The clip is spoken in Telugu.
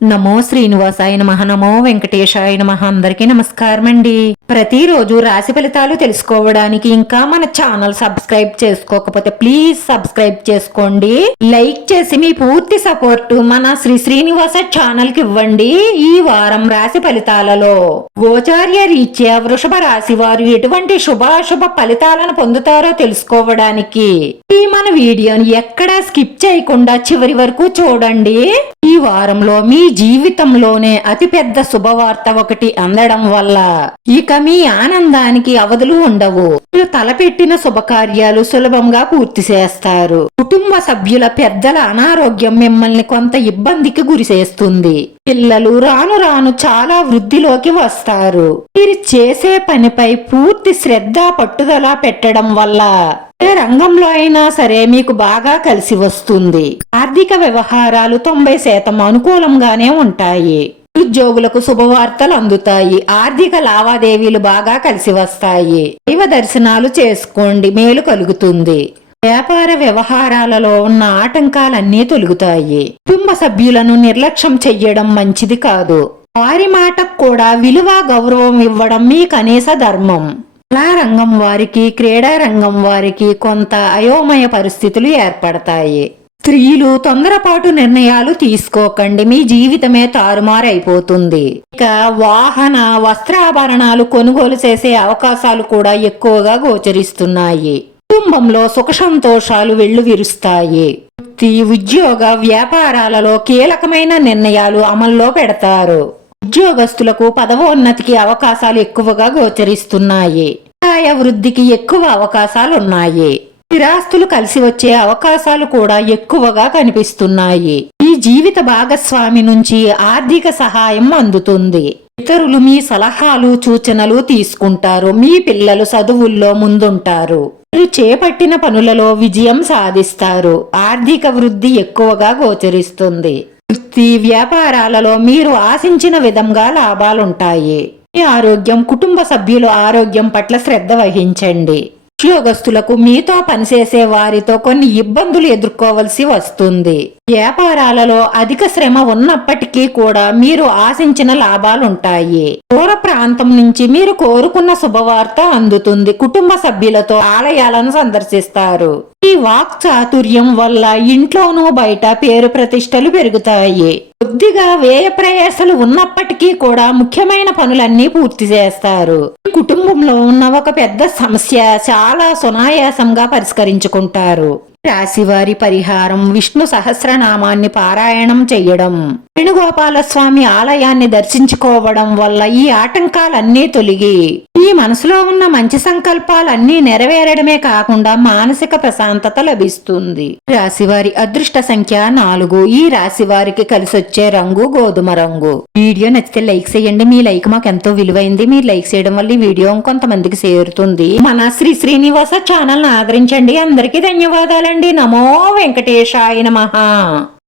నమో శ్రీనివాసాయ నమః. నమో వెంకటేశాయ నమః. అందరికీ నమస్కారం అండి. ప్రతిరోజు రాశి ఫలితాలు తెలుసుకోవడానికి ఇంకా మన ఛానల్ సబ్స్క్రైబ్ చేసుకోకపోతే ప్లీజ్ సబ్స్క్రైబ్ చేసుకోండి. లైక్ చేసి మీ పూర్తి సపోర్ట్ మన శ్రీనివాస ఛానల్ కి ఇవ్వండి. ఈ వారం రాశి ఫలితాలలో గోచార్య రీత్యా వృషభ రాశి వారు ఎటువంటి శుభాశుభ ఫలితాలను పొందుతారో తెలుసుకోవడానికి ఈ మన వీడియోని ఎక్కడా స్కిప్ చేయకుండా చివరి వరకు చూడండి. ఈ వారంలో మీ జీవితంలోనే అతిపెద్ద శుభవార్త ఒకటి అందడం వల్ల ఇక మీ ఆనందానికి అవధులు ఉండవు. మీరు తలపెట్టిన శుభకార్యాలు సులభంగా పూర్తి చేస్తారు. కుటుంబ సభ్యుల పెద్దల అనారోగ్యం మిమ్మల్ని కొంత ఇబ్బందికి గురి చేస్తుంది. పిల్లలు రాను రాను చాలా వృద్ధిలోకి వస్తారు. మీరు చేసే పనిపై పూర్తి శ్రద్ధ పట్టుదల పెట్టడం వల్ల ఏ రంగంలో అయినా సరే మీకు బాగా కలిసి వస్తుంది. ఆర్థిక వ్యవహారాలు 90% అనుకూలంగానే ఉంటాయి. ఉద్యోగులకు శుభవార్తలు అందుతాయి. ఆర్థిక లావాదేవీలు బాగా కలిసి వస్తాయి. దైవ దర్శనాలు చేసుకోండి, మేలు కలుగుతుంది. వ్యాపార వ్యవహారాలలో ఉన్న ఆటంకాలన్నీ తొలగుతాయి. కుటుంబ సభ్యులను నిర్లక్ష్యం చెయ్యడం మంచిది కాదు. వారి మాటకు కూడా విలువ గౌరవం ఇవ్వడం మీ కనీస ధర్మం. కళా రంగం వారికి, క్రీడా రంగం వారికి కొంత అయోమయ పరిస్థితులు ఏర్పడతాయి. స్త్రీలు తొందరపాటు నిర్ణయాలు తీసుకోకండి, మీ జీవితమే తారుమారైపోతుంది. ఇక వాహన వస్త్రాభరణాలు కొనుగోలు చేసే అవకాశాలు కూడా ఎక్కువగా గోచరిస్తున్నాయి. కుటుంబంలో సుఖ సంతోషాలు వెల్లువిరుస్తాయి. వృత్తి, ఉద్యోగ వ్యాపారాలలో కీలకమైన నిర్ణయాలు అమల్లో పెడతారు. ఉద్యోగస్తులకు పదవోన్నతికి అవకాశాలు ఎక్కువగా గోచరిస్తున్నాయి. ఆదాయ వృద్ధికి ఎక్కువ అవకాశాలున్నాయి. స్థిరాస్తులు కలిసి వచ్చే అవకాశాలు కూడా ఎక్కువగా కనిపిస్తున్నాయి. ఈ జీవిత భాగస్వామి నుంచి ఆర్థిక సహాయం అందుతుంది. ఇతరులు మీ సలహాలు సూచనలు తీసుకుంటారు. మీ పిల్లలు చదువుల్లో ముందుంటారు. మీరు చేపట్టిన పనులలో విజయం సాధిస్తారు. ఆర్థిక వృద్ధి ఎక్కువగా గోచరిస్తుంది. వృత్తి వ్యాపారాలలో మీరు ఆశించిన విధంగా లాభాలుంటాయి. మీ ఆరోగ్యం, కుటుంబ సభ్యుల ఆరోగ్యం పట్ల శ్రద్ధ వహించండి. ఉద్యోగస్తులకు మీతో పనిచేసే వారితో కొన్ని ఇబ్బందులు ఎదుర్కోవలసి వస్తుంది. వ్యాపారాలలో అధిక శ్రమ ఉన్నప్పటికీ కూడా మీరు ఆశించిన లాభాలుంటాయి. దూర ప్రాంతం నుంచి మీరు కోరుకున్న శుభవార్త అందుతుంది. కుటుంబ సభ్యులతో ఆలయాలను సందర్శిస్తారు. ఈ వాక్ చాతుర్యం వల్ల ఇంట్లోనూ బయట పేరు ప్రతిష్టలు పెరుగుతాయి. కొద్దిగా వ్యయ ప్రయాసలు ఉన్నప్పటికీ కూడా ముఖ్యమైన పనులన్నీ పూర్తి చేస్తారు. కుటుంబంలో ఉన్న ఒక పెద్ద సమస్య చాలా సునాయాసంగా పరిష్కరించుకుంటారు. రాశివారి పరిహారం: విష్ణు సహస్రనామాన్ని పారాయణం చెయ్యడం, వేణుగోపాల స్వామి ఆలయాన్ని దర్శించుకోవడం వల్ల ఈ ఆటంకాలన్నీ తొలగి ఈ మనసులో ఉన్న మంచి సంకల్పాలన్నీ నెరవేరడమే కాకుండా మానసిక ప్రశాంతత లభిస్తుంది. రాశివారి అదృష్ట సంఖ్య 4. ఈ రాశి వారికి కలిసొచ్చే రంగు గోధుమ రంగు. వీడియో నచ్చితే లైక్ చేయండి. మీ లైక్ మాకు ఎంతో విలువైంది. మీరు లైక్ చేయడం వల్ల ఈ వీడియో కొంతమందికి చేరుతుంది. మన శ్రీనివాస ఛానల్ ను ఆదరించండి. అందరికీ ధన్యవాదాలండి. నమో వెంకటేశాయ నమః.